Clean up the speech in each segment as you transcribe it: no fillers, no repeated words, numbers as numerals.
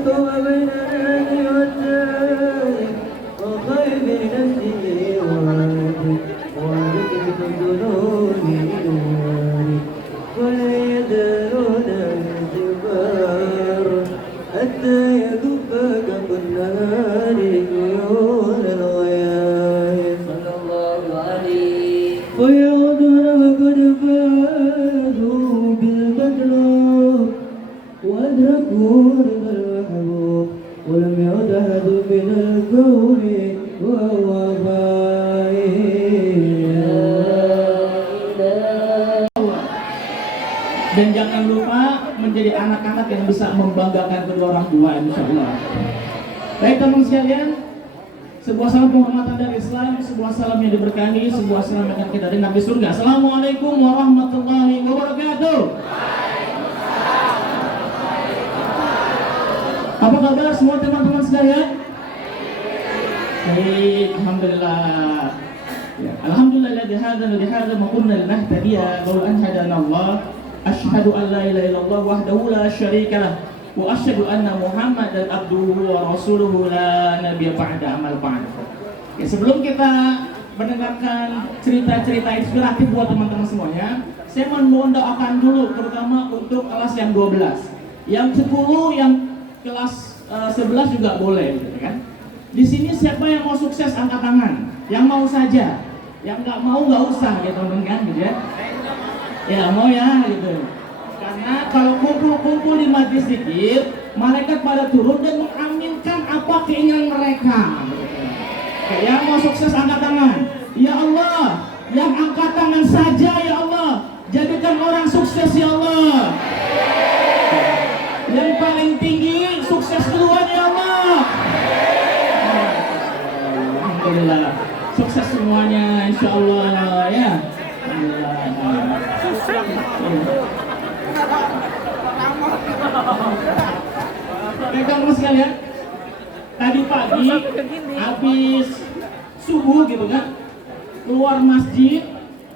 يحكم بين الأهل والتارك وخير نفسه وارث الظنون وارث ولا يدرون الاعتبار حتى يذوق كف النار عيون الغياث صلى الله عليه ويعودون وقد فازوا بالمطلوب وأدركوا رضا المحبوب ولم يعد أحد من الكون وهو dan jangan lupa menjadi anak-anak yang bisa membanggakan kedua orang tua, insya Allah. Baik teman sekalian, sebuah salam penghormatan dari Islam, sebuah salam yang diberkahi, sebuah salam yang akan kita dengar di surga. Assalamualaikum warahmatullahi wabarakatuh. Apa kabar semua teman-teman sekalian? Baik, alhamdulillah. Ya, alhamdulillah lihada ma kunna linahtadiya laula an hadana Allah. Asyhadu an la ilaha illallah wahdahu la syarika lah wa asyhadu anna Muhammadan abduhu wa rasuluhu la nabiyya ba'da amal ba'd. Ya, sebelum kita mendengarkan cerita-cerita inspiratif buat teman-teman semuanya, saya mohon doakan dulu terutama untuk kelas yang 12. Yang 10, yang kelas 11 juga boleh, gitu kan? Di sini siapa yang mau sukses angkat tangan, yang mau saja, yang nggak mau nggak usah, gitu kan, gitu ya? Ya mau ya, gitu. Karena kalau kumpul-kumpul di majlis zikir, malaikat pada turun dan mengaminkan apa keinginan mereka. Yang mau sukses angkat tangan, ya Allah, yang angkat tangan saja ya Allah, jadikan orang sukses ya Allah. Yang paling tinggi sukses duluan ya Allah. Alhamdulillah, sukses semuanya insya Allah ya. Baik teman-teman sekalian, tadi pagi habis subuh gitu kan, keluar masjid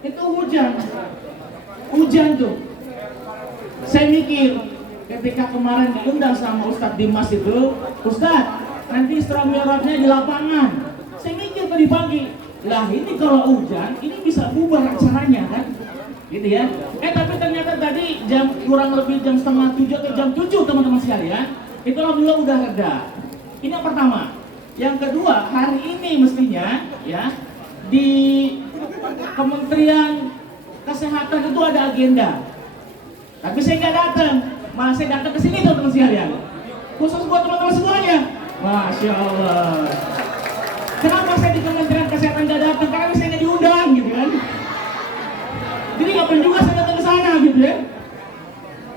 itu hujan tuh. Saya mikir ketika kemarin diundang sama Ustadz Dimas itu, Ustadz nanti Isra Mi'rajnya di lapangan. Saya mikir tadi pagi, lah ini kalau hujan ini bisa bubar acaranya kan, gitu ya. Tapi ternyata tadi jam kurang lebih jam setengah 7 atau jam 7 teman-teman sekalian, itu alhamdulillah udah reda. Ini yang pertama. Yang kedua, hari ini mestinya ya di Kementerian Kesehatan itu ada agenda. Tapi saya nggak datang, malah saya datang ke sini teman-teman sekalian. Khusus buat teman-teman semuanya. Masya Allah. Kenapa saya di Kementerian Kesehatan nggak datang? Karena saya nggak diundang, gitu kan. Jadi ngapain juga saya datang ke sana, gitu ya.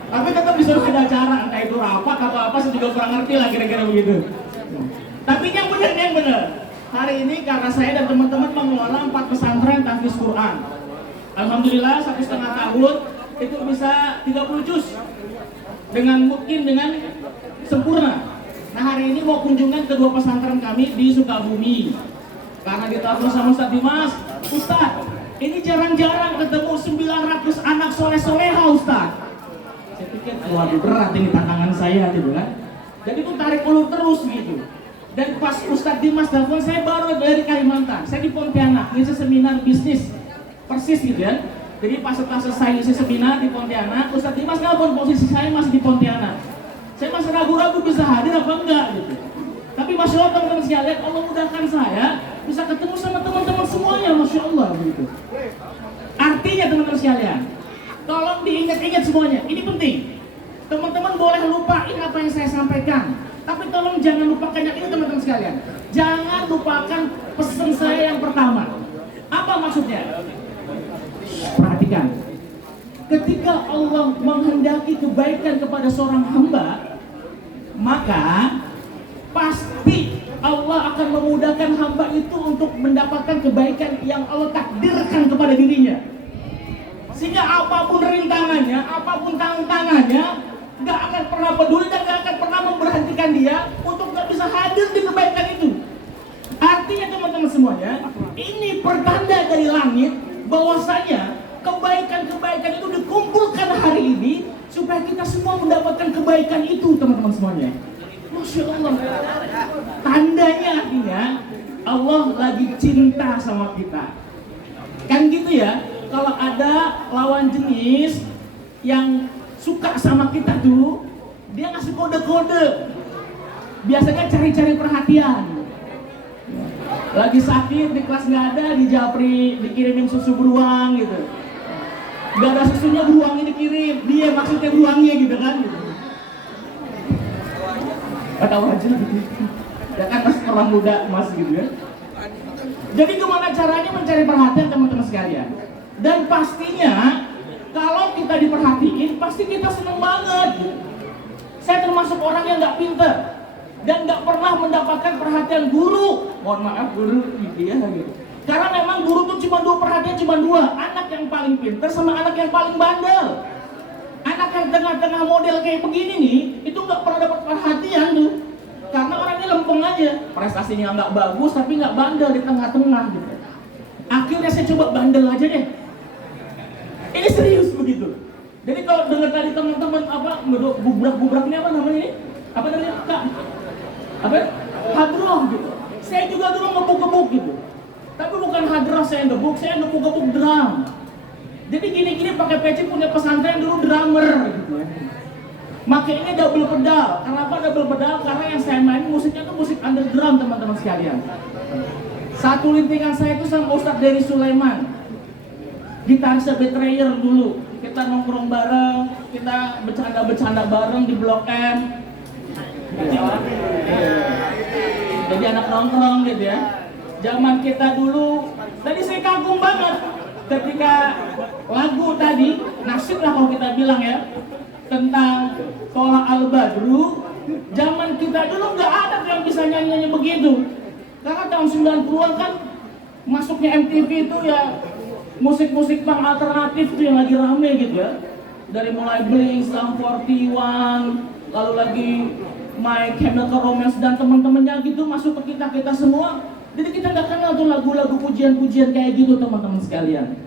Tapi tetap disuruh ada acara, entah itu rapat atau apa, saya juga kurang ngerti lah kira-kira begitu. Tapi yang benar. Hari ini karena saya dan teman-teman mengelola 4 pesantren tahfiz Quran. Alhamdulillah 1,5 tahun itu bisa 30 juz dengan sempurna. Nah hari ini mau kunjungan ke 2 pesantren kami di Sukabumi. Karena ditelepon sama Ustadz Dimas, Ustadz ini jarang-jarang ketemu 900 anak soleh-soleha Ustadz. Saya pikir waduh berat ini tantangan saya gitu kan. Jadi itu tarik ulur terus gitu. Dan pas Ustadz Dimas telepon, saya baru dari Kalimantan, saya di Pontianak, ngisi seminar bisnis persis gitu ya. Jadi pas setelah selesai ngisi seminar di Pontianak, Ustadz Dimas telepon, posisi saya masih di Pontianak. Saya masih ragu-ragu bisa hadir apa enggak gitu. Tapi Masya Allah teman-teman sekalian, Allah mudahkan saya bisa ketemu sama teman-teman semuanya, Masya Allah gitu. Artinya teman-teman sekalian, tolong diingat-ingat semuanya, ini penting. Teman-teman boleh lupain apa yang saya sampaikan, tapi tolong jangan lupakan yang ini teman-teman sekalian. Jangan lupakan pesan saya yang pertama. Apa maksudnya? Perhatikan. Ketika Allah menghendaki kebaikan kepada seorang hamba, maka pasti Allah akan memudahkan hamba itu untuk mendapatkan kebaikan yang Allah takdirkan kepada dirinya. Sehingga apapun rintangannya, apapun tantangannya, gak akan pernah peduli dan gak akan pernah memberhentikan dia untuk gak bisa hadir di kebaikan itu. Artinya teman-teman semuanya, ini pertanda dari langit bahwasanya kebaikan-kebaikan itu dikumpulkan hari ini supaya kita semua mendapatkan kebaikan itu teman-teman semuanya. Masya Allah. Tandanya artinya Allah lagi cinta sama kita. Kan gitu ya. Kalau ada lawan jenis yang suka sama kita tuh, dia ngasih kode-kode. Biasanya cari-cari perhatian. Lagi sakit di kelas nggak ada, di japri dikirimin susu beruang gitu. Gak ada susunya, beruangnya dikirim. Dia maksudnya beruangnya gitu kan. Tahu aja gitu. Ya kan masih orang muda mas gitu ya. Jadi gimana caranya mencari perhatian teman-teman sekalian? Dan pastinya kalau kita diperhatiin, pasti kita seneng banget. Saya termasuk orang yang nggak pinter dan nggak pernah mendapatkan perhatian guru. Mohon maaf guru, gitu ya gitu. Karena memang guru tuh cuma perhatian cuma dua, anak yang paling pinter sama anak yang paling bandel. Anak yang tengah-tengah model kayak begini nih, itu nggak pernah dapat perhatian tuh. Karena orangnya lempeng aja, prestasinya nggak bagus tapi nggak bandel di tengah-tengah gitu. Akhirnya saya coba bandel aja deh. Ini serius begitu. Jadi kalau dengar tadi teman-teman apa gubrak-gubrak ini apa namanya ini? Apa namanya? Kak? Apa? Hadroh gitu. Saya juga dulu ngebuk-ngebuk gitu. Tapi bukan hadroh saya ngebuk, saya ngebuk-ngebuk drum. Jadi gini-gini pakai peci punya pesantren dulu drummer gitu ya. Makanya double pedal. Kenapa double pedal? Karena yang saya main musiknya tuh musik underground teman-teman sekalian. Satu lintingan saya itu sama Ustadz Dery Sulaiman, gitaris Betrayer dulu. Kita nongkrong bareng, kita bercanda-bercanda bareng di Blok M. Jadi anak nongkrong gitu ya. Zaman kita dulu, tadi saya kagum banget ketika lagu tadi, nasyid lah kalau kita bilang ya, tentang Tola Al-Badru. Zaman kita dulu nggak ada yang bisa nyanyi begitu. Karena tahun 90-an kan masuknya MTV itu ya musik-musik punk alternatif tuh yang lagi rame gitu ya. Dari mulai Blink, Sum 41, lalu lagi My Chemical Romance dan teman-temannya gitu masuk ke kita semua. Jadi kita nggak kenal tuh lagu-lagu pujian-pujian kayak gitu teman-teman sekalian.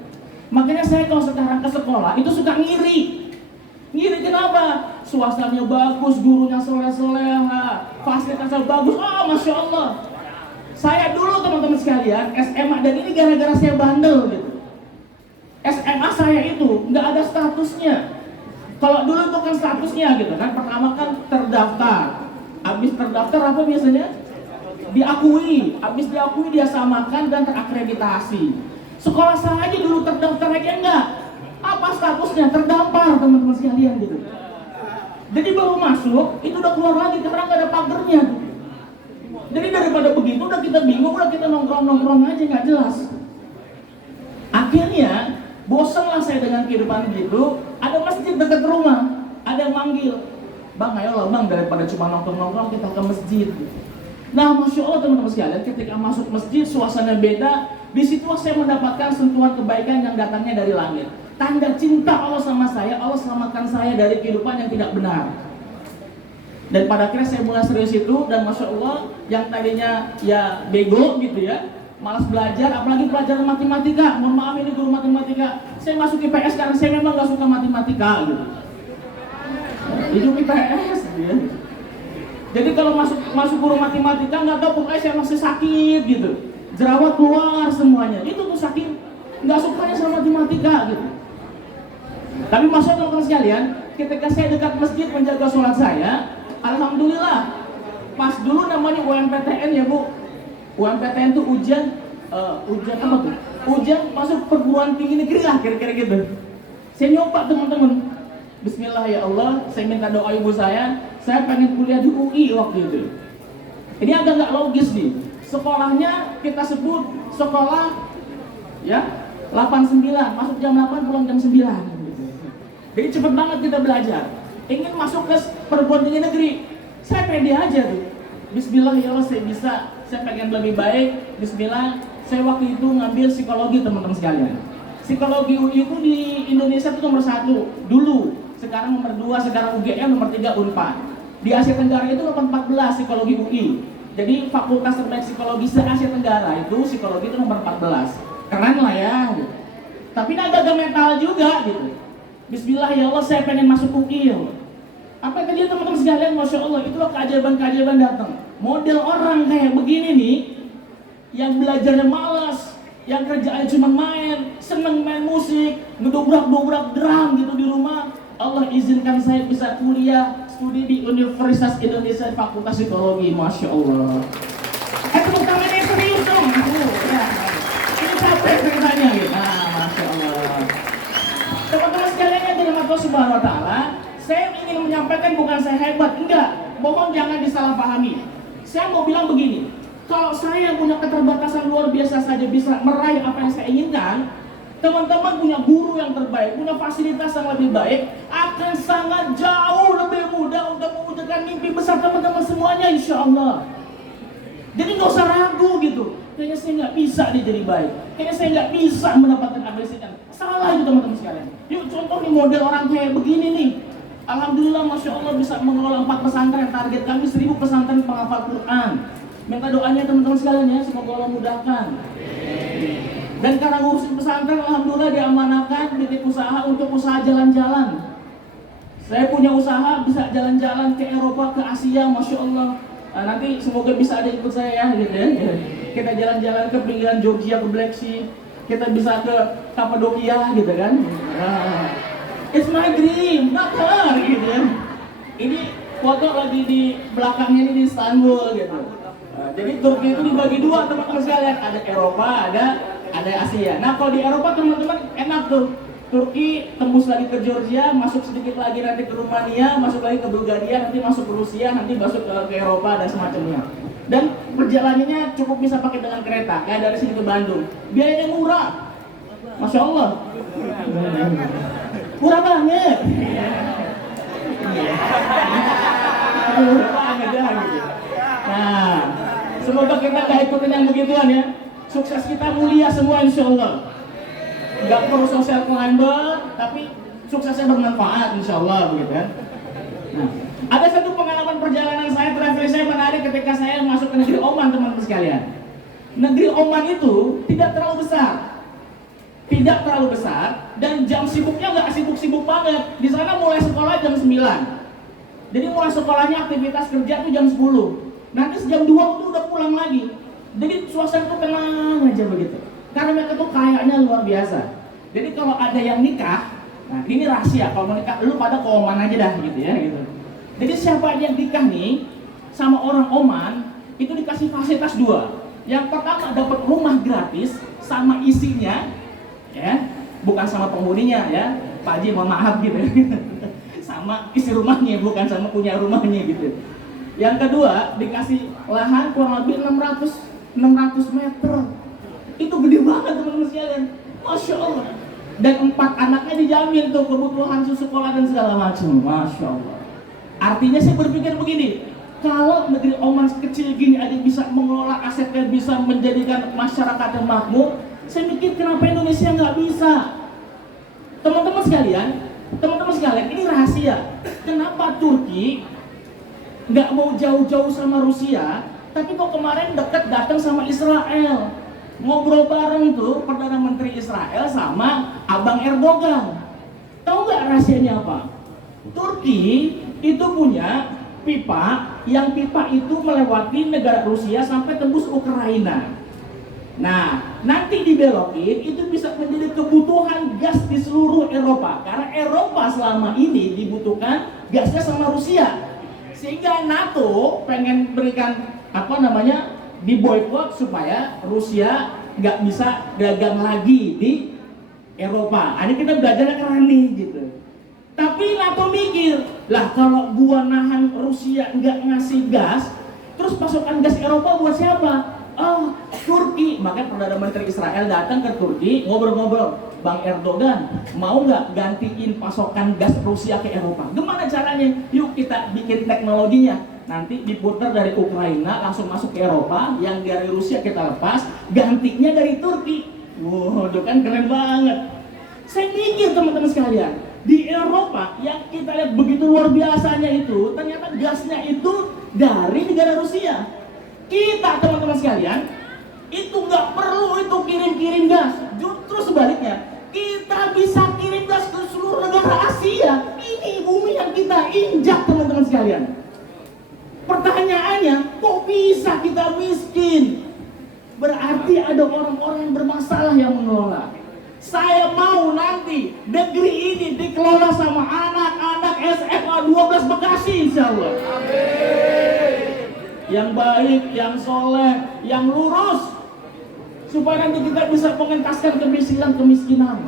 Makanya saya kalau sekarang ke sekolah itu suka ngiri. Ngiri kenapa? Suasananya bagus, gurunya soleh-soleha, fasilitasnya bagus. Oh, Masya Allah. Saya dulu teman-teman sekalian SMA dan ini gara-gara saya bandel gitu. SMA saya itu nggak ada statusnya. Kalau dulu itu kan statusnya gitu kan. Pertama kan terdaftar. Habis terdaftar apa biasanya? Diakui. Habis diakui dia samakan dan terakreditasi. Sekolah saya aja dulu terdaftar aja enggak. Apa statusnya? Terdampar teman-teman sekalian gitu. Jadi baru masuk itu udah keluar lagi karena nggak ada pagernya. Jadi daripada begitu udah kita bingung, udah kita nongkrong aja nggak jelas. Akhirnya bosan lah saya dengan kehidupan gitu. Ada masjid dekat rumah, ada yang manggil, bang ayolah bang, daripada cuma nongkrong kita ke masjid. Nah Masya Allah teman-teman sekalian, ketika masuk masjid suasana beda. Di situ saya mendapatkan sentuhan kebaikan yang datangnya dari langit. Tanda cinta Allah sama saya, Allah selamatkan saya dari kehidupan yang tidak benar. Dan pada akhirnya saya mulai serius itu, dan Masya Allah yang tadinya ya bego gitu ya, malas belajar, apalagi pelajaran matematika. Mohon maaf ini guru matematika, saya masuk IPS karena saya memang gak suka matematika gitu. Hidup IPS gitu ya. Jadi kalau masuk guru matematika nggak tahu pokoknya saya masih sakit gitu, jerawat keluar semuanya. Itu tuh sakit, nggak sukanya sama matematika gitu. Tapi maksudnya teman-teman sekalian, ketika saya dekat masjid menjaga sholat saya, alhamdulillah. Pas dulu namanya UMPTN ya Bu. UMPTN itu ujian apa tuh? Ujian masuk perguruan tinggi negeri lah kira-kira gitu. Saya nyoba teman-teman. Bismillah ya Allah, saya minta doa ibu saya pengen kuliah di UI waktu itu. Ini agak nggak logis nih. Sekolahnya kita sebut sekolah ya 89, masuk jam 8 pulang jam 9. Jadi cepet banget kita belajar. Ingin masuk ke perguruan tinggi negeri, saya pede aja tuh. Bismillah ya Allah saya bisa, saya pengen lebih baik. Bismillah, saya waktu itu ngambil psikologi teman-teman sekalian. Psikologi UI itu di Indonesia itu nomor 1 dulu. Sekarang nomor 2, sekarang UGM, nomor 3 UNPAD. Di Asia Tenggara itu nomor 14 psikologi UI. Jadi fakultas terbaik psikologi se-Asia Tenggara itu psikologi itu nomor 14. Keren lah ya. Tapi ini agak mental juga gitu. Bismillah ya Allah saya pengen masuk UI. Apa yang terjadi teman-teman sekalian? Masya Allah, itulah keajaiban-keajaiban datang. Model orang kayak begini nih, yang belajarnya malas, yang kerjaannya cuma main, seneng main musik, ngedobrak-dobrak drum gitu di rumah. Allah izinkan saya bisa kuliah, studi di Universitas Indonesia Fakultas Psikologi. Masya Allah. Tepuk tangannya yang serius dong. Ya. Ini capek ceritanya gitu. Nah, Masya Allah. Teman-teman sekalian yang dirahmati Allah Subhanahu Wa Taala, saya ingin menyampaikan bukan saya hebat, enggak. Mohon jangan disalahpahami. Saya mau bilang begini, kalau saya punya keterbatasan luar biasa saja bisa meraih apa yang saya inginkan, teman-teman punya guru yang terbaik, punya fasilitas yang lebih baik, akan sangat jauh lebih mudah untuk mewujudkan mimpi besar teman-teman semuanya, insya Allah. Jadi nggak usah ragu gitu. Kayaknya saya nggak bisa nih jadi baik. Kayaknya saya nggak bisa mendapatkan apa yang saya inginkan. Salah itu teman-teman sekalian. Yuk contoh nih model orang kayak begini nih. Alhamdulillah, Masya Allah bisa mengelola 4 pesantren. Target kami 1000 pesantren penghafal Quran. Minta doanya teman-teman sekalian ya, semoga Allah mudahkan. Dan karena ngurusin pesantren, Alhamdulillah diamanahkan bikin usaha untuk usaha jalan-jalan. Saya punya usaha bisa jalan-jalan ke Eropa, ke Asia, Masya Allah. Nah, nanti semoga bisa ada ikut saya ya, gitu ya. Kita jalan-jalan ke pinggiran Georgia, ke Black Sea. Kita bisa ke Kapadokia, gitu kan. Nah, it's my dream, bakar, gitu ya. Ini foto lagi di belakangnya ini di Istanbul, gitu. Nah, jadi Turki itu dibagi 2 teman-teman sekalian. Ada Eropa, ada Asia. Nah kalau di Eropa teman-teman enak tuh. Turki tembus lagi ke Georgia, masuk sedikit lagi nanti ke Rumania, masuk lagi ke Bulgaria, nanti masuk ke Rusia, nanti masuk ke Eropa dan semacamnya. Dan perjalanannya cukup bisa pakai dengan kereta, kayak dari sini ke Bandung. Biayanya murah, Masya Allah. Murah banget. Murah banget ya gitu. Nah, semoga kita gak ikutin yang begituan ya. Sukses kita mulia semua insya Allah. Gak perlu social climber, tapi suksesnya bermanfaat insya Allah begitu kan. Nah, ada satu pengalaman perjalanan saya, travel saya menarik ketika saya masuk ke negeri Oman teman-teman sekalian. Negeri Oman itu tidak terlalu besar, dan jam sibuknya nggak sibuk-sibuk banget. Di sana mulai sekolah jam 9. Jadi mulai sekolahnya aktivitas kerja itu jam 10. Nanti jam 2 itu udah pulang lagi. Jadi suasana itu tenang aja begitu. Karena mereka tuh kayaknya luar biasa. Jadi kalau ada yang nikah, nah ini rahasia. Kalau mau nikah, lu pada ke Oman aja dah gitu ya gitu. Jadi siapa aja yang nikah nih sama orang Oman itu dikasih fasilitas 2. Yang pertama dapat rumah gratis sama isinya, ya, bukan sama penghuninya ya. Pak Haji mohon maaf gitu. Sama isi rumahnya, bukan sama punya rumahnya gitu. Yang kedua dikasih lahan kurang lebih 600 meter. Itu gede banget teman-teman sekalian, Masya Allah. Dan 4 anaknya dijamin tuh kebutuhan sekolah dan segala macam, Masya Allah. Artinya saya berpikir begini, kalau negeri Oman kecil gini aja bisa mengelola asetnya, bisa menjadikan masyarakat yang makmur, saya mikir kenapa Indonesia nggak bisa? Teman-teman sekalian, ini rahasia. Kenapa Turki nggak mau jauh-jauh sama Rusia, tapi kok kemarin deket datang sama Israel? Ngobrol bareng tuh Perdana Menteri Israel sama Abang Erdogan. Tahu nggak rahasianya apa? Turki itu punya pipa, yang pipa itu melewati negara Rusia sampai tembus Ukraina. Nah, nanti dibelokin itu bisa menjadi kebutuhan gas di seluruh Eropa. Karena Eropa selama ini dibutuhkan gasnya sama Rusia. Sehingga NATO pengen berikan diboykot supaya Rusia nggak bisa dagang lagi di Eropa. Ini kita belajarnya keren nih gitu. Tapi NATO mikir, lah kalau gua nahan Rusia nggak ngasih gas, terus pasokan gas Eropa buat siapa? Oh, Turki. Makanya Perdana Menteri Israel datang ke Turki ngobrol-ngobrol, Bang Erdogan mau nggak gantiin pasokan gas Rusia ke Eropa? Gimana caranya? Yuk kita bikin teknologinya. Nanti diputar dari Ukraina langsung masuk ke Eropa, yang dari Rusia kita lepas, gantinya dari Turki. Wow, itu kan keren banget. Saya mikir teman-teman sekalian, di Eropa yang kita lihat begitu luar biasanya itu, ternyata gasnya itu dari negara Rusia. Kita teman-teman sekalian, itu nggak perlu itu kirim-kirim gas, justru sebaliknya, kita bisa kirim mayoritas ke seluruh negara Asia. Ini bumi yang kita injak, teman-teman sekalian. Pertanyaannya, kok bisa kita miskin? Berarti ada orang-orang yang bermasalah yang mengelola. Saya mau nanti negeri ini dikelola sama anak-anak SMA 12 Bekasi, insya Allah. Yang baik, yang soleh, yang lurus, supaya nanti kita bisa mengentaskan kemiskinan.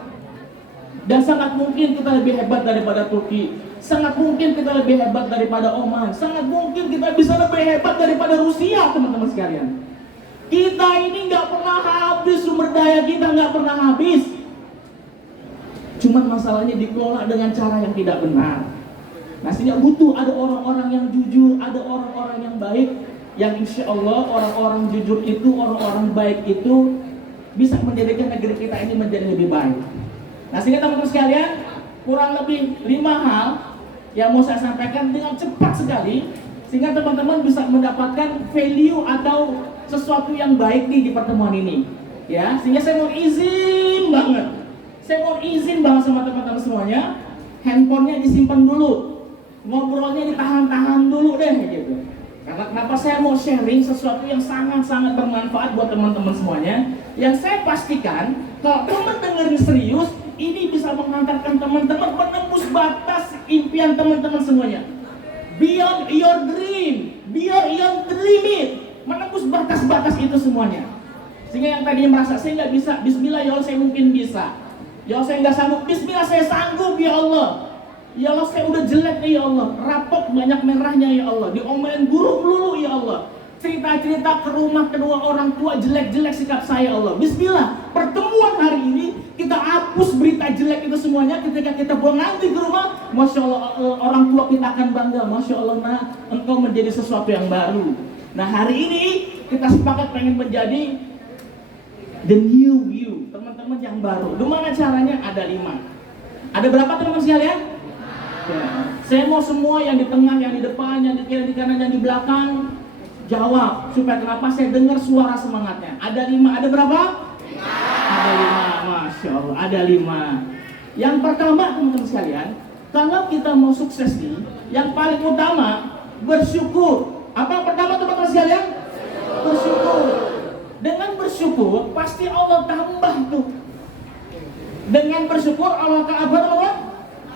Dan sangat mungkin kita lebih hebat daripada Turki, sangat mungkin kita lebih hebat daripada Oman, sangat mungkin kita bisa lebih hebat daripada Rusia, teman-teman sekalian. Kita ini nggak pernah habis, sumber daya kita nggak pernah habis. Cuman masalahnya dikelola dengan cara yang tidak benar. Nah, sehingga butuh ada orang-orang yang jujur, ada orang-orang yang baik, yang insya Allah orang-orang jujur itu, orang-orang baik itu bisa menjadikan negeri kita ini menjadi lebih baik. Nah, sehingga teman-teman sekalian, kurang lebih 5 hal yang mau saya sampaikan dengan cepat sekali, sehingga teman-teman bisa mendapatkan value atau sesuatu yang baik nih di pertemuan ini. Ya, sehingga saya mau izin banget sama teman-teman semuanya, handphonenya disimpan dulu, ngobrolnya ditahan-tahan dulu deh gitu. Karena kenapa saya mau sharing sesuatu yang sangat-sangat bermanfaat buat teman-teman semuanya, yang saya pastikan kalau teman dengerin serius, ini bisa mengantarkan teman-teman menembus batas impian teman-teman semuanya. Beyond your dream, beyond your limit, menembus batas-batas itu semuanya. Sehingga yang tadinya merasa saya nggak bisa, bismillah ya Allah saya mungkin bisa. Ya Allah saya nggak sanggup, bismillah saya sanggup ya Allah. Ya Allah saya udah jelek nih ya Allah, rapot banyak merahnya ya Allah, diomelin guru melulu ya Allah. Cerita-cerita ke rumah kedua orang tua jelek-jelek sikap saya Allah. Bismillah, pertemuan hari ini kita hapus berita jelek itu semuanya. Ketika kita pulang nanti ke rumah, Masya Allah orang tua kita akan bangga. Masya Allah nah, engkau menjadi sesuatu yang baru. Nah hari ini kita sepakat pengen menjadi the new you, teman-teman yang baru. Gimana caranya? Ada 5. Ada berapa teman-teman sekalian? Ya. Saya mau semua yang di tengah, yang di depan, yang di kiri, di kanan, yang di belakang jawab, supaya kenapa saya dengar suara semangatnya. Ada 5, ada berapa? 5. Ada 5, Masya Allah, ada 5. Yang pertama teman-teman sekalian, kalau kita mau sukses nih, yang paling utama bersyukur. Apa yang pertama teman-teman sekalian? Bersyukur. Dengan bersyukur pasti Allah tambah tuh. Dengan bersyukur Allah akan apa teman-teman?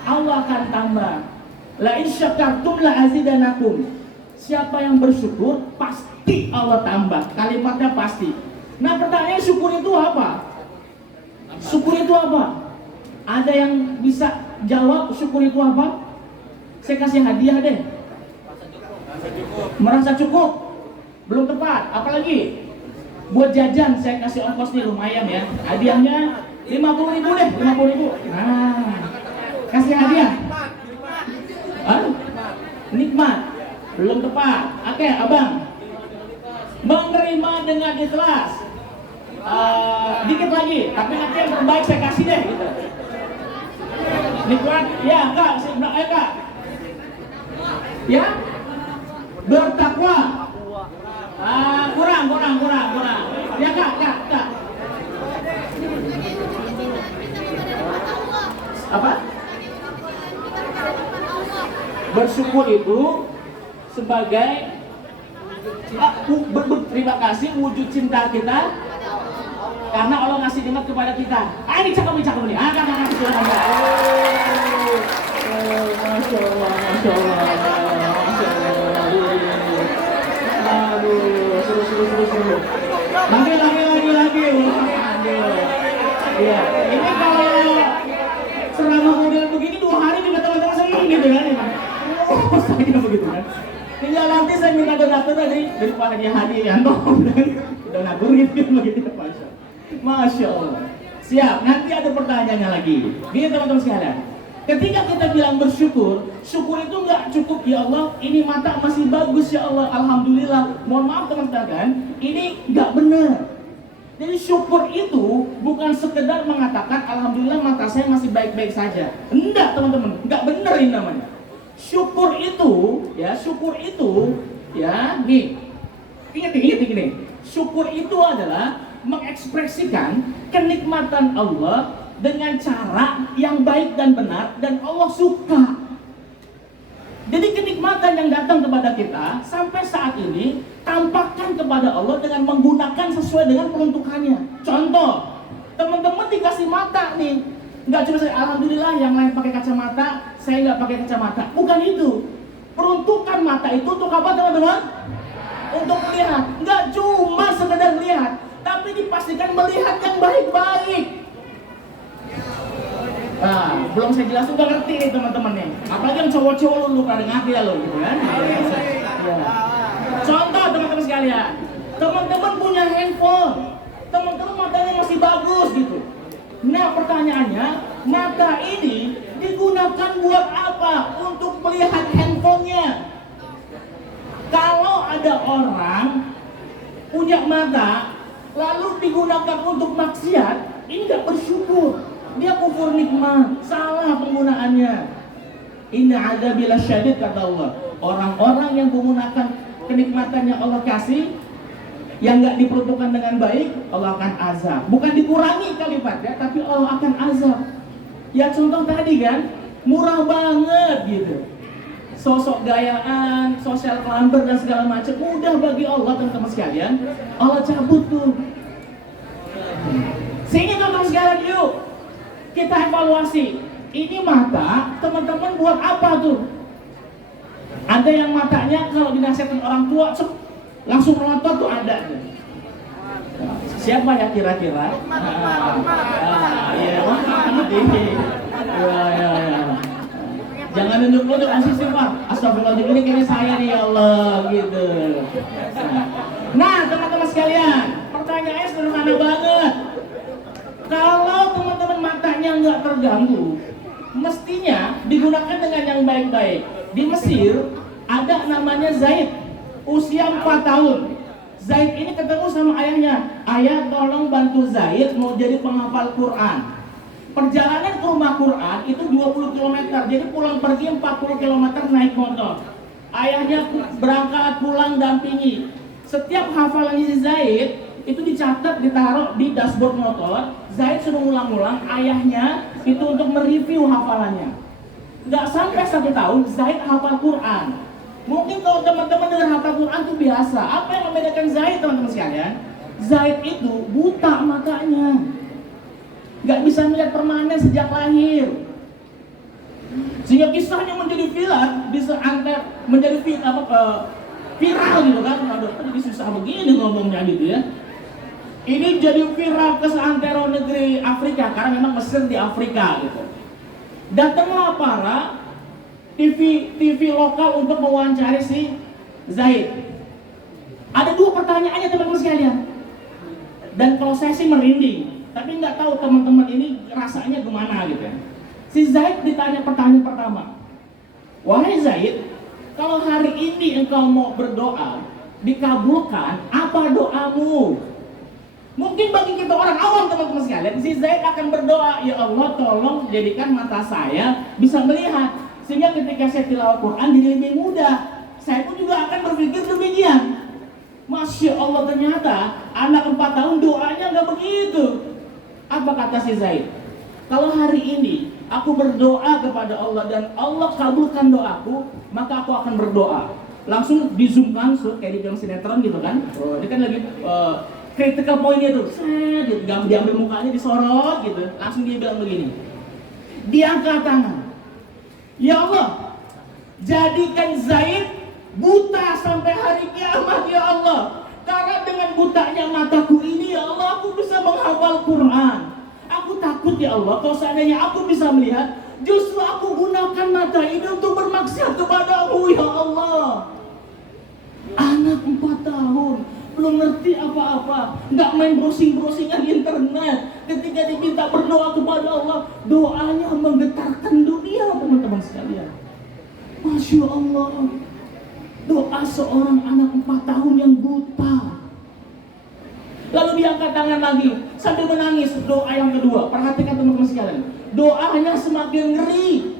Allah akan tambah. La in syakartum la azidanakum. Siapa yang bersyukur pasti Allah tambah. Kalimatnya pasti. Nah pertanyaan syukur itu apa? Syukur itu apa? Ada yang bisa jawab syukur itu apa? Saya kasih hadiah deh. Merasa cukup? Belum tepat. Apalagi? Buat jajan saya kasih ongkos nih lumayan ya. Hadiahnya 50.000 deh, 50.000. Nah, kasih hadiah. Nikmat. Belum tepat. Oke, abang. Menerima dengan ikhlas. Dikit lagi, tapi nanti yang terbaik saya kasih deh. Gitu. Nikmat, ya kak, kak. Ya, bertakwa. Kurang. Ya kak. Apa? Bersyukur itu sebagai berterima kasih wujud cinta kita karena Allah ngasih nikmat kepada kita. Ini cakep nih. Masya Allah. Aduh, seru. Lagi. Ya, ini kalau selama model begini 2 hari juga teman-teman seneng gitu kan. Saya begitu kan. Tinggal nanti saya minta donatur dari Pak Haji Hadianto donatur gitu begitu Masya Allah. Siap, nanti ada pertanyaannya lagi. Gini teman-teman sekalian. Ketika kita bilang bersyukur, syukur itu nggak cukup ya Allah, ini mata masih bagus ya Allah, alhamdulillah. Mohon maaf teman-teman, ini nggak benar. Jadi syukur itu bukan sekedar mengatakan alhamdulillah mata saya masih baik-baik saja. Enggak teman-teman, nggak benar ini namanya. Syukur itu, nih, ingat nih. Syukur itu adalah mengekspresikan kenikmatan Allah dengan cara yang baik dan benar, dan Allah suka. Jadi kenikmatan yang datang kepada kita sampai saat ini tampakkan kepada Allah dengan menggunakan sesuai dengan peruntukannya. Contoh, teman-teman dikasih mata nih, nggak cuma saya alhamdulillah yang lain pakai kacamata, saya nggak pakai kacamata. Bukan itu. Peruntukan mata itu untuk apa teman-teman? Untuk melihat. Nggak cuma sekedar melihat, tapi dipastikan melihat yang baik-baik. Nah, belum saya jelasin udah ngerti nih teman-teman nih. Apalagi yang cowok-cowok lu pada ngerti ya lo gitu kan. Ya. Contoh teman-teman sekalian, teman-teman punya handphone, teman-teman matanya masih bagus gitu. Nah pertanyaannya, mata ini digunakan buat apa? Untuk melihat handphonenya. Kalau ada orang punya mata lalu digunakan untuk maksiat, ini gak bersyukur. Dia kufur nikmat, salah penggunaannya. Inna adzabi lasyadid kata Allah. Orang-orang yang menggunakan kenikmatan yang Allah kasih yang nggak diperuntukkan dengan baik, Allah akan azab. Bukan dikurangi kalimatnya, tapi Allah akan azab. Ya contoh tadi kan, murah banget gitu. Sosok gayaan, sosial climber dan segala macam mudah bagi Allah teman-teman sekalian. Allah cabut tuh. Sehingga teman-teman sekalian yuk kita evaluasi, ini mata teman-teman buat apa tuh? Ada yang matanya kalau dinasihatin orang tua langsung melotot tuh ada. Siapa ya kira-kira? Ya. Jangan nunjuk-nunjuk asisten Pak. Astagfirullahaladzim, ini kayaknya saya nih ya Allah gitu. Nah teman-teman sekalian, pertanyaannya sederhana banget. Kalau teman-teman matanya nggak terganggu, mestinya digunakan dengan yang baik-baik. Di Mesir ada namanya Zaid, usia 4 tahun. Zaid ini ketemu sama ayahnya. Ayah tolong bantu Zaid mau jadi penghafal Quran. Perjalanan ke rumah Quran itu 20 km, jadi pulang pergi 40 km naik motor. Ayahnya berangkat pulang dampingi. Setiap hafalan si Zaid itu dicatat, ditaruh di dashboard motor. Zaid suruh ulang-ulang, ayahnya itu untuk mereview hafalannya. Gak sampai 1 tahun, Zaid hafal Quran. Mungkin kalau teman-teman dengar hafal Quran itu biasa. Apa yang membedakan Zaid teman-teman sekalian? Zaid itu buta matanya, gak bisa melihat permanen sejak lahir. Sehingga kisahnya menjadi viral, bisa menjadi viral gitu kan. Aduh, jadi susah begini ngomongnya gitu ya. Ini jadi viral ke seantero negeri Afrika karena memang Mesir di Afrika gitu. Datanglah para TV lokal untuk mewawancari si Zaid. Ada 2 pertanyaannya teman-teman sekalian. Dan kalau saya sih merinding, tapi nggak tahu teman-teman ini rasanya gimana gitu ya. Si Zaid ditanya pertanyaan pertama, wahai Zaid, kalau hari ini engkau mau berdoa dikabulkan, apa doamu? Mungkin bagi kita orang awam teman-teman sekalian, si Zaid akan berdoa, ya Allah tolong jadikan mata saya bisa melihat, sehingga ketika saya tilawah Quran jadi lebih mudah. Saya pun juga akan berpikir demikian. Masya Allah, ternyata anak 4 tahun doanya nggak begitu. Apa kata si Zaid? Kalau hari ini aku berdoa kepada Allah dan Allah kabulkan doaku, maka aku akan berdoa. Langsung di-zoomkan, kayak di film sinetron gitu kan. Dia kan lagi critical point-nya tuh, diambil mukanya, disorot gitu. Langsung dia bilang begini, dia angkat tangan, ya Allah, jadikan Zaid buta sampai hari kiamat ya Allah. Karena dengan butanya mataku ini ya Allah, aku bisa menghafal Quran. Aku takut ya Allah, kalau seandainya aku bisa melihat, justru aku gunakan mata ini untuk bermaksiat kepadamu ya Allah. Anak 4 tahun belum ngerti apa-apa, nggak main browsing-browsingan internet. Ketika diminta berdoa kepada Allah, doanya menggetarkan dunia teman-teman sekalian. Masya Allah, doa seorang anak 4 tahun yang buta. Lalu dia angkat tangan lagi sambil menangis. Doa yang kedua, perhatikan teman-teman sekalian, doanya semakin ngeri.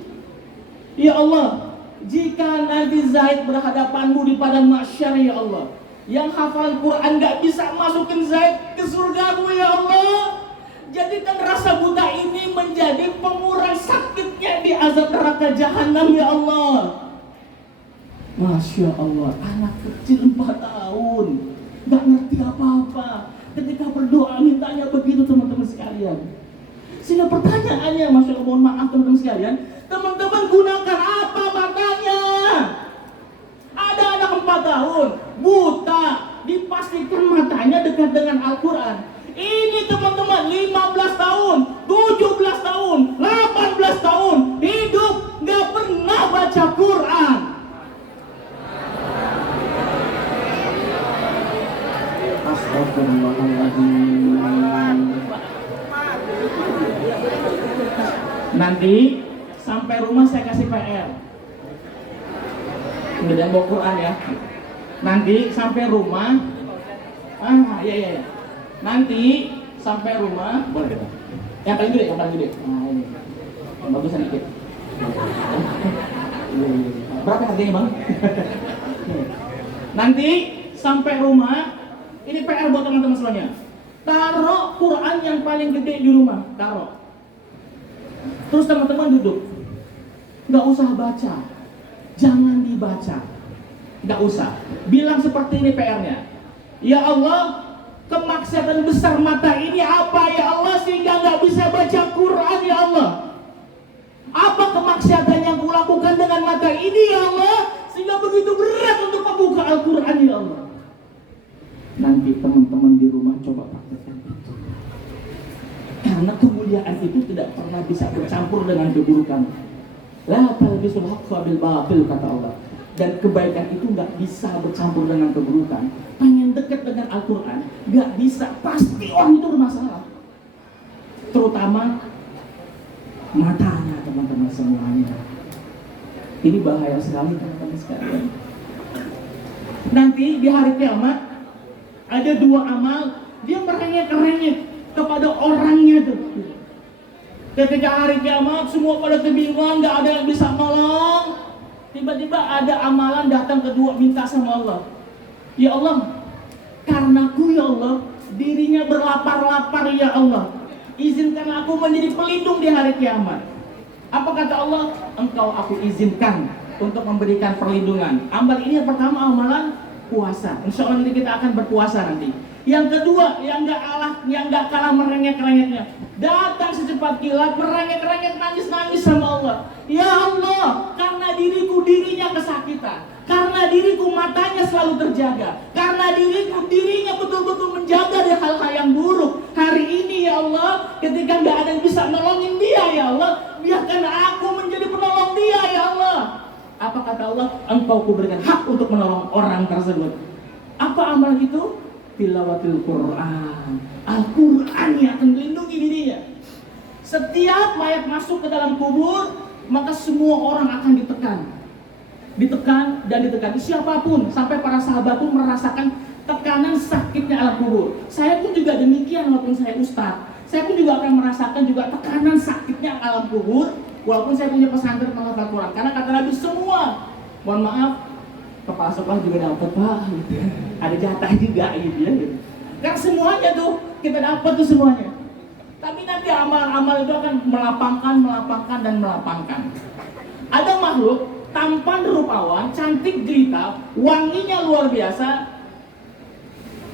Ya Allah, jika nanti Zaid berhadapanmu di padang mahsyar ya Allah, yang hafal Quran gak bisa masukin Zaid ke surgamu ya Allah, Jadikan rasa buta ini menjadi pengurang sakitnya di azab neraka jahanam ya Allah. Masya Allah, anak kecil 4 tahun gak ngerti apa-apa ketika berdoa mintanya begitu teman-teman sekalian. Sehingga pertanyaannya, Masya Allah, mohon maaf teman-teman sekalian, teman-teman gunakan apa matanya? Ada anak 4 tahun buta, dipastikan matanya dekat dengan Al-Quran. Ini teman-teman 15 tahun, 17 tahun, 18 tahun hidup gak pernah baca Quran. Astagfirullahaladzim. Nanti sampai rumah saya kasih PR. Nggak ada bawa Quran ya. Nanti sampai rumah, iya. Nanti sampai rumah, boleh deh. Yang paling gede. Nah ini, yang bagusan dikit. Berapa harganya bang? Nanti sampai rumah, ini PR buat teman-teman semuanya. Taruh Quran yang paling gede di rumah, taruh. Terus teman-teman duduk, nggak usah baca, jangan dibaca, nggak usah. Bilang seperti ini PR-nya. Ya Allah, kemaksiatan besar mata ini apa ya Allah sehingga nggak bisa baca Quran ya Allah? Apa kemaksiatan yang kulakukan dengan mata ini ya Allah sehingga begitu berat untuk membuka Al-Quran ya Allah? Nanti teman-teman di rumah coba praktekkan itu. Karena kemuliaan itu tidak pernah bisa bercampur dengan keburukan. La talbisul haqqa bil batil kata Allah. Dan kebaikan itu nggak bisa bercampur dengan keburukan. Pengen dekat dengan Al-Quran, nggak bisa. Pasti orang itu bermasalah. Terutama matanya teman-teman semuanya. Ini bahaya sekali teman-teman sekalian. Nanti di hari kiamat ada 2 amal, dia merengek-rengek kepada orangnya tuh. Ketika hari kiamat semua pada kebingungan, nggak ada yang bisa nolong. Tiba-tiba ada amalan datang kedua minta sama Allah. Ya Allah, karenaku ya Allah, dirinya berlapar-lapar ya Allah. Izinkan aku menjadi pelindung di hari kiamat. Apa kata Allah? Engkau aku izinkan untuk memberikan perlindungan. Amal ini yang pertama amalan puasa. Insya Allah nanti kita akan berpuasa nanti. Yang kedua, yang nggak kalah merengek-rengeknya, datang secepat kilat, merengek-rengek, nangis-nangis sama Allah. Ya Allah, karena dirinya kesakitan, karena diriku matanya selalu terjaga, karena dirinya betul-betul menjaga dari hal-hal yang buruk. Hari ini ya Allah, ketika nggak ada yang bisa nolongin dia ya Allah, biarkan aku menjadi penolong dia ya Allah. Apa kata Allah? Engkau kuberikan hak untuk menolong orang tersebut. Apa amal itu? Tilawatil Quran. Al-Quran yang akan melindungi dirinya. Setiap mayat masuk ke dalam kubur, maka semua orang akan ditekan. Dan ditekan. Siapapun, sampai para sahabat pun merasakan tekanan sakitnya alam kubur. Saya pun juga demikian walaupun saya ustaz. Saya pun juga akan merasakan juga tekanan sakitnya alam kubur. Walaupun saya punya pesantren menghafal Quran, karena kata Nabi semua, mohon maaf, kepala sekolah juga dapat pak, gitu ya. Ada jatah juga gitu ya. Karena semuanya tuh kita dapat tuh semuanya. Tapi nanti amal-amal itu akan melapangkan. Ada makhluk tampan rupawan, cantik jelita, wanginya luar biasa,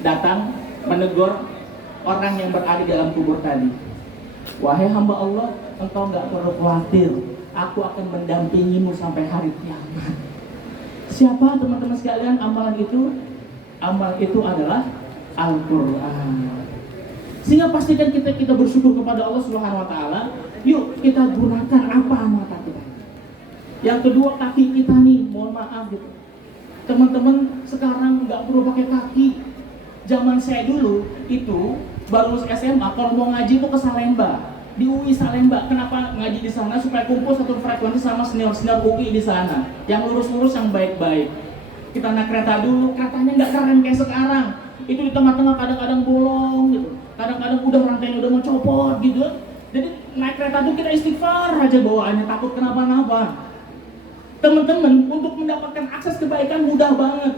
datang menegur orang yang berada di dalam kubur tadi. Wahai hamba Allah, engkau nggak perlu khawatir, aku akan mendampingimu sampai hari kiamat. Siapa teman-teman sekalian amalan itu? Amal itu adalah Al-Quran. Sehingga pastikan kita bersyukur kepada Allah Subhanahu Wa Taala. Yuk kita gunakan apa mata kita. Yang kedua kaki kita nih, mohon maaf gitu. Teman-teman sekarang nggak perlu pakai kaki. Zaman saya dulu itu baru lulus SMA, kalau mau ngaji itu ke Salemba, di UI Salemba. Kenapa ngaji di sana? Supaya kumpul satu frekuensi sama senior-senior UI di sana, yang lurus-lurus, yang baik-baik. Kita naik kereta dulu, keretanya nggak keren kayak sekarang. Itu di tengah-tengah kadang-kadang bolong gitu, kadang-kadang udah rantainya udah mau copot gitu. Jadi naik kereta tuh kita istighfar aja bawaannya, takut kenapa-napa. Teman-teman, untuk mendapatkan akses kebaikan mudah banget.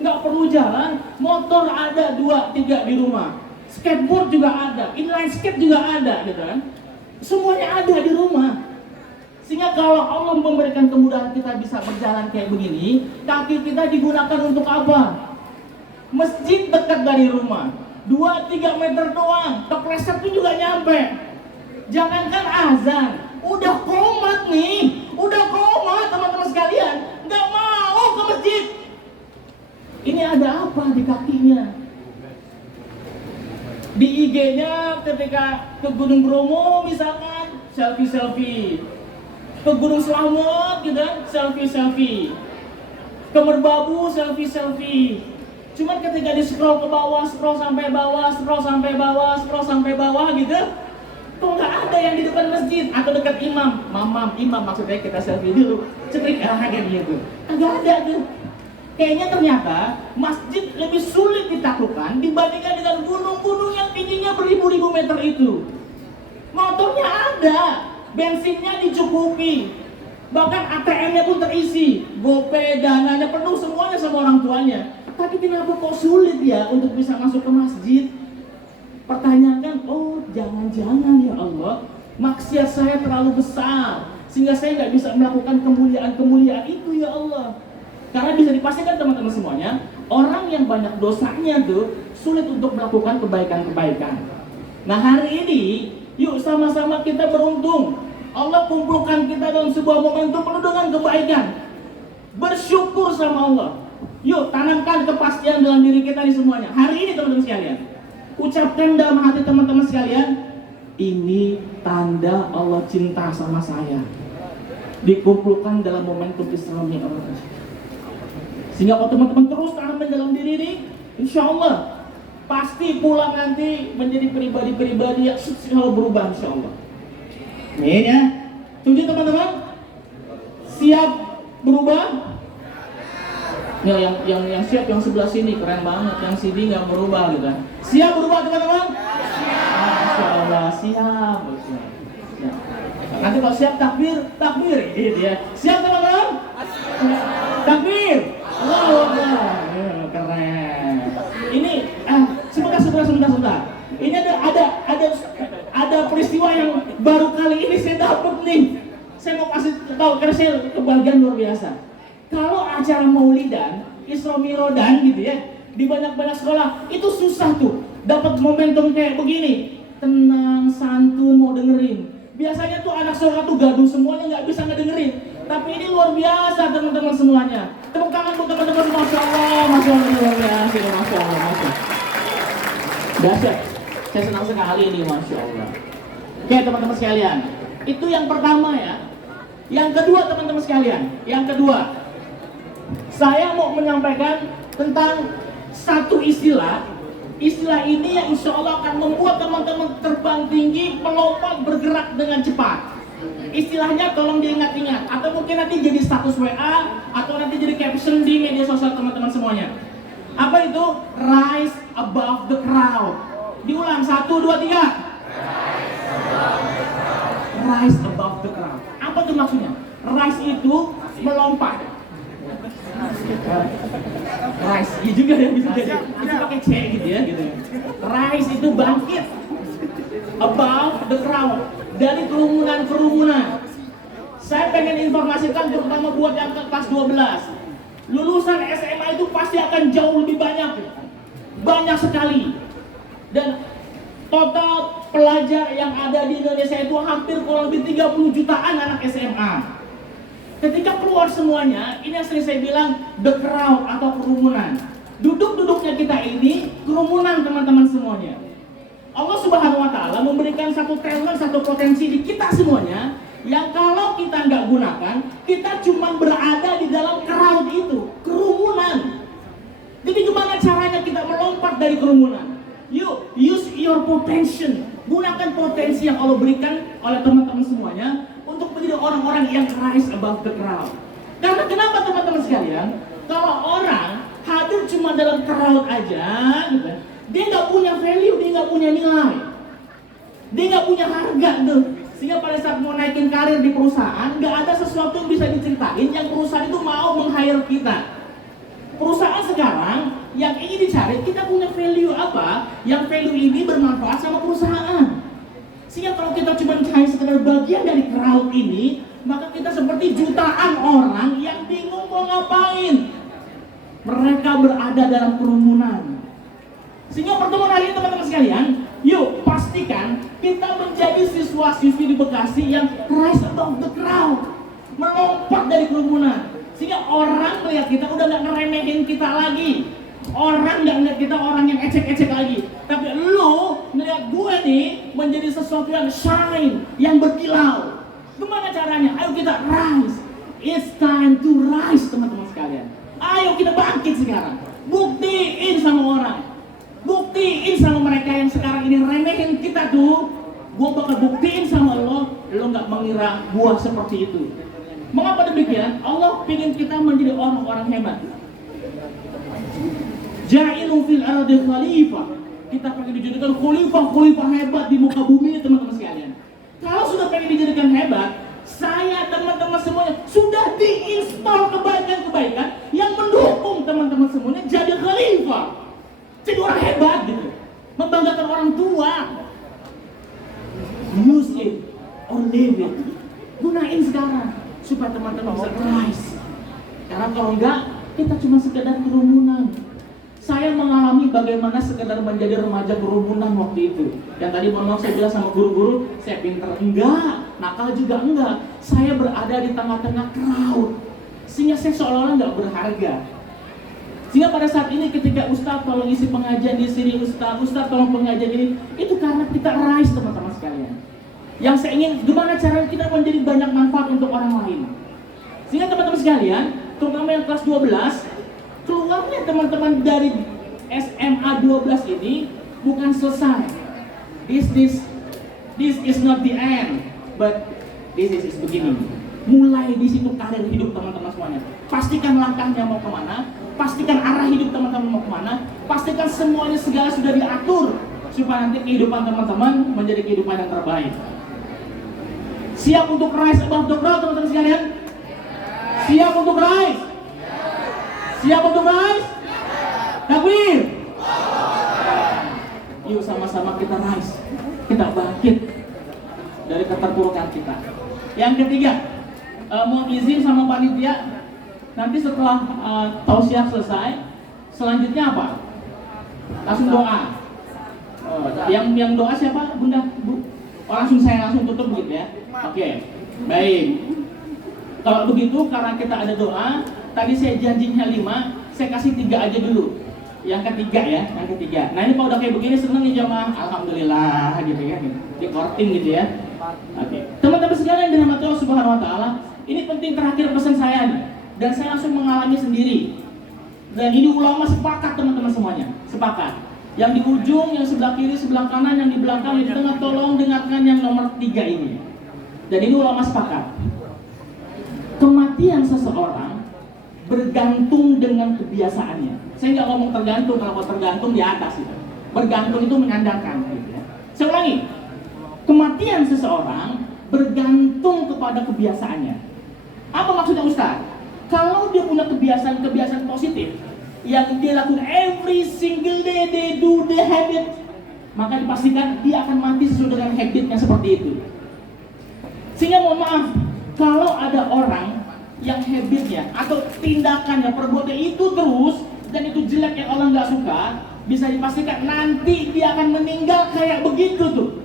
Nggak perlu jalan, motor ada 2-3 di rumah. skateboard juga ada, inline skate juga ada, gitu kan. Semuanya ada di rumah. Sehingga kalau Allah memberikan kemudahan kita bisa berjalan kayak begini, kaki kita digunakan untuk apa? Masjid dekat dari rumah, 2-3 meter doang, kepleset pun juga nyampe. Jangankan azan, udah komat nih, udah komat teman-teman sekalian, nggak mau ke masjid. Ini ada apa di kakinya? Di IG-nya ketika ke Gunung Bromo misalkan, selfie-selfie. Ke Gunung Slamet gitu kan, selfie-selfie. Ke Merbabu, selfie-selfie. Cuman ketika di scroll ke bawah, scroll sampai bawah, scroll sampai bawah, scroll sampai bawah gitu, kok nggak ada yang di depan masjid atau dekat imam. Imam maksudnya kita selfie dulu, cetrik kayak gitu. Agak ada tuh. Kayaknya ternyata masjid lebih sulit ditaklukkan dibandingkan dengan gunung-gunung yang tingginya beribu-ribu meter itu. Motornya ada, bensinnya dicukupi, bahkan ATM-nya pun terisi, GoPay, dananya penuh semuanya sama orang tuanya. Tapi kenapa kok sulit ya untuk bisa masuk ke masjid? Pertanyakan, oh jangan-jangan ya Allah, maksiat saya terlalu besar sehingga saya nggak bisa melakukan kemuliaan-kemuliaan itu ya Allah. Karena bisa dipastikan teman-teman semuanya, orang yang banyak dosanya tuh sulit untuk melakukan kebaikan-kebaikan. Nah hari ini, yuk sama-sama kita beruntung. Allah kumpulkan kita dalam sebuah momentum penuh dengan kebaikan. Bersyukur sama Allah. Yuk tanamkan kepastian dalam diri kita nih semuanya. Hari ini teman-teman sekalian, ucapkan dalam hati teman-teman sekalian, ini tanda Allah cinta sama saya. Dikumpulkan dalam momentum Isra Mi'raj. Sehingga kalau teman-teman terus tanamkan dalam diri ini, insya Allah pasti pulang nanti menjadi pribadi-pribadi yang selalu berubah insya Allah. Amin ya. Setuju teman-teman? Siap berubah? Ya, yang siap yang sebelah sini keren banget, yang sini nggak berubah gitu. Siap berubah teman-teman? Masya Allah siap. Ya. Nanti kalau siap takbir gitu ya. Siap teman-teman? Takbir. Wow, keren. Ini sebentar. Ini ada peristiwa yang baru kali ini saya dapat nih. Saya mau kasih tahu karena saya kebagian luar biasa. Kalau acara Maulidan, Isra Mi'rajan gitu ya, di banyak-banyak sekolah itu susah tuh dapat momentum kayak begini. Tenang, santun, mau dengerin. Biasanya tuh anak sekolah tuh gaduh semuanya nggak bisa ngedengerin. Tapi ini luar biasa teman-teman semuanya. Tepuk tangan buat teman-teman, Masya Allah luar biasa, Masya Allah. Dahsyat. Saya senang sekali ini, Masya Allah. Oke teman-teman sekalian, itu yang pertama ya. Yang kedua teman-teman sekalian, saya mau menyampaikan tentang satu istilah. Istilah ini yang insya Allah akan membuat teman-teman terbang tinggi, melompat, bergerak dengan cepat. Istilahnya tolong diingat-ingat, atau mungkin nanti jadi status WA, atau nanti jadi caption di media sosial teman-teman semuanya. Apa itu? Rise above the crowd. Diulang, 1, 2, 3. Rise above the crowd. Apa itu maksudnya? Rise itu melompat. Rise, ya juga ya bisa jadi. Bisa pakai C gitu ya, gitu. Rise itu bangkit. Above the crowd, dari kerumunan. Saya pengen informasikan terutama buat yang kelas 12. Lulusan SMA itu pasti akan jauh lebih banyak sekali. Dan total pelajar yang ada di Indonesia itu hampir kurang lebih 30 jutaan anak SMA. Ketika keluar semuanya, ini yang sering saya bilang the crowd atau kerumunan. Duduk-duduknya kita ini kerumunan teman-teman semuanya. Allah Subhanahu wa Ta'ala memberikan satu talent, satu potensi di kita semuanya yang kalau kita nggak gunakan, kita cuma berada di dalam crowd itu, kerumunan. Jadi gimana caranya kita melompat dari kerumunan? Yuk, use your potential. Gunakan potensi yang Allah berikan oleh teman-teman semuanya untuk menjadi orang-orang yang rise above the crowd. Karena kenapa teman-teman sekalian? Kalau orang hadir cuma dalam crowd aja, gitu, dia nggak punya value, dia nggak punya nilai, dia nggak punya harga tuh. Sehingga pada saat mau naikin karir di perusahaan, nggak ada sesuatu yang bisa diceritain yang perusahaan itu mau meng-hire kita. Perusahaan sekarang Yang ingin dicari, kita punya value apa? Yang value ini bermanfaat sama perusahaan. Sehingga kalau kita cuma cari sekedar bagian dari crowd ini, maka kita seperti jutaan orang yang bingung mau ngapain. Mereka berada dalam kerumunan. Sehingga pertemuan hari ini teman-teman sekalian, yuk pastikan kita menjadi siswa-siswi di Bekasi yang rise above the crowd, melompat dari kerumunan. Sehingga orang melihat kita udah gak ngeremehin kita lagi. Orang gak ngeliat kita orang yang ecek-ecek lagi. Tapi lo ngeliat gue nih menjadi sesuatu yang shine, yang berkilau. Gimana caranya? Ayo kita rise. It's time to rise teman-teman sekalian. Ayo kita bangkit sekarang. Buktiin sama orang. Buktiin sama mereka yang sekarang ini remehin kita tuh. Gue bakal buktiin sama lo gak mengira gua seperti itu. Mengapa demikian? Allah ingin kita menjadi orang-orang hebat. Ja'ilu fil ardi khalifah. Kita pengen dijadikan khalifah hebat di muka bumi teman-teman sekalian. Kalau sudah pengen dijadikan hebat, saya teman-teman semuanya sudah diinstal kebaikan-kebaikan yang mendukung teman-teman semuanya jadi khalifah. Jadi orang hebat gitu. Membanggakan orang tua. Use it or leave it. Gunain sekarang supaya teman-teman bisa rise. Karena kalau enggak, kita cuma sekedar kerumunan. Saya mengalami bagaimana sekedar menjadi remaja kerumunan waktu itu. Yang tadi mohon maaf saya bilang sama guru-guru, saya pinter enggak, nakal juga enggak. Saya berada di tengah-tengah crowd, sehingga saya seolah-olah enggak berharga. Sehingga pada saat ini ketika Ustadz tolong isi pengajian di sini, Ustadz tolong pengajian ini, itu karena kita rise teman-teman sekalian. Yang saya ingin, gimana cara kita menjadi banyak manfaat untuk orang lain. Sehingga teman-teman sekalian, terutama yang kelas 12, keluarnya teman-teman dari SMA 12 ini bukan selesai. This is not the end, but this is beginning. Mulai di situ karir hidup teman-teman semuanya. Pastikan langkahnya mau kemana, pastikan arah hidup teman-teman mau kemana, pastikan semuanya segala sudah diatur supaya nanti kehidupan teman-teman menjadi kehidupan yang terbaik. Siap untuk rise above the crowd teman-teman sekalian? Siap untuk rise? Siap untuk rise? Takbir! Yuk sama-sama kita rise. Kita bangkit dari keterpurukan kita. Yang ketiga, mau izin sama panitia, nanti setelah tausiah selesai, selanjutnya apa? Langsung doa. Yang doa siapa? Bunda? Bu? Oh, langsung saya langsung tutup begitu ya? Oke, baik. Kalau begitu, karena kita ada doa, tadi saya janjinya 5, saya kasih 3 aja dulu. Yang ketiga ya, yang ketiga. Nah ini kalau udah kayak begini seneng nih jamaah, alhamdulillah gitu ya, di korting gitu ya. Oke. Teman-teman sekalian yang dirahmati Allah Subhanahu Wa Taala, ini penting terakhir pesan saya nih, dan saya langsung mengalami sendiri. Dan ini ulama sepakat teman-teman semuanya, sepakat. Yang di ujung, yang sebelah kiri, sebelah kanan, yang di belakang, yang di tengah, tolong dengarkan yang nomor 3 ini. Dan ini ulama sepakat. Kematian seseorang bergantung dengan kebiasaannya. Saya nggak ngomong tergantung, kalau tergantung di atas itu. Bergantung itu menandakan. Gitu ya. Saya ulangi, kematian seseorang bergantung kepada kebiasaannya. Apa maksudnya Ustaz? Kalau dia punya kebiasaan positif, yang dia lakukan every single day, they do the habit, maka dipastikan dia akan mati sesuai dengan habitnya seperti itu. Sehingga mohon maaf, kalau ada orang yang habitnya atau tindakannya, perbuatan itu terus dan itu jelek yang Allah nggak suka, bisa dipastikan nanti dia akan meninggal kayak begitu tuh.